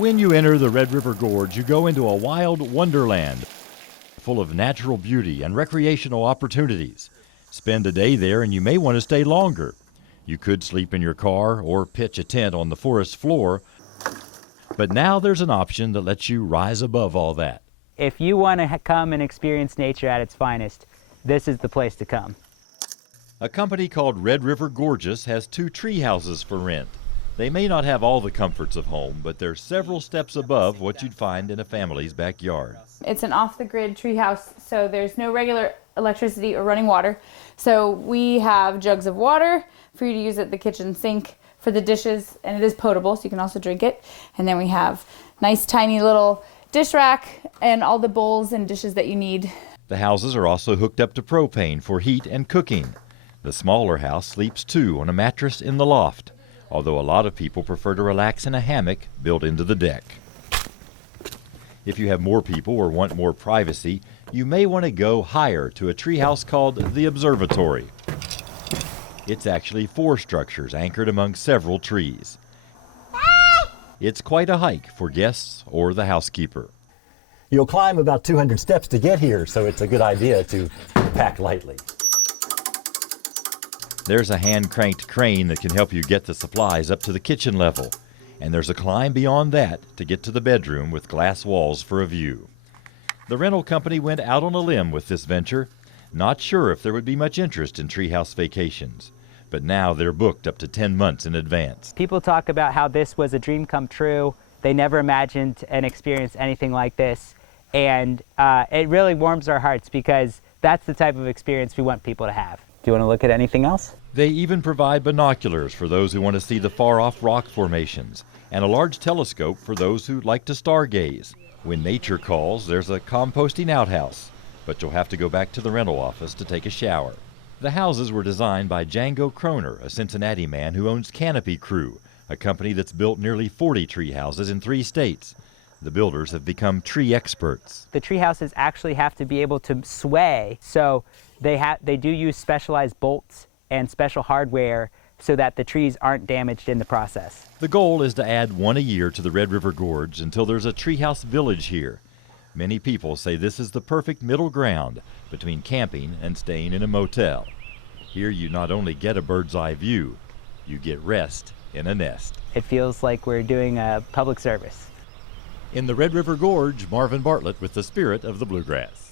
When you enter the Red River Gorge, you go into a wild wonderland full of natural beauty and recreational opportunities. Spend a day there and you may want to stay longer. You could sleep in your car or pitch a tent on the forest floor, but now there's an option that lets you rise above all that. If you want to come and experience nature at its finest, this is the place to come. A company called Red River Gorge has 2 tree houses for rent. They may not have all the comforts of home, but they're several steps above what you'd find in a family's backyard. It's an off-the-grid tree house, so there's no regular electricity or running water. So we have jugs of water for you to use at the kitchen sink for the dishes, and it is potable, so you can also drink it. And then we have nice tiny little dish rack and all the bowls and dishes that you need. The houses are also hooked up to propane for heat and cooking. The smaller house sleeps 2 on a mattress in the loft, although a lot of people prefer to relax in a hammock built into the deck. If you have more people or want more privacy, you may want to go higher to a treehouse called the Observatory. It's actually 4 structures anchored among several trees. It's quite a hike for guests or the housekeeper. You'll climb about 200 steps to get here, so it's a good idea to pack lightly. There's a hand-cranked crane that can help you get the supplies up to the kitchen level. And there's a climb beyond that to get to the bedroom with glass walls for a view. The rental company went out on a limb with this venture, not sure if there would be much interest in treehouse vacations. But now they're booked up to 10 months in advance. People talk about how this was a dream come true. They never imagined and experienced anything like this. And it really warms our hearts because that's the type of experience we want people to have. Do you want to look at anything else? They even provide binoculars for those who want to see the far-off rock formations, and a large telescope for those who like to stargaze. When nature calls, there's a composting outhouse, but you'll have to go back to the rental office to take a shower. The houses were designed by Django Kroner, a Cincinnati man who owns Canopy Crew, a company that's built nearly 40 tree houses in 3 states. The builders have become tree experts. The tree houses actually have to be able to sway, so they do use specialized bolts and special hardware so that the trees aren't damaged in the process. The goal is to add 1 a year to the Red River Gorge until there's a treehouse village here. Many people say this is the perfect middle ground between camping and staying in a motel. Here you not only get a bird's eye view, you get rest in a nest. It feels like we're doing a public service. In the Red River Gorge, Marvin Bartlett with the Spirit of the Bluegrass.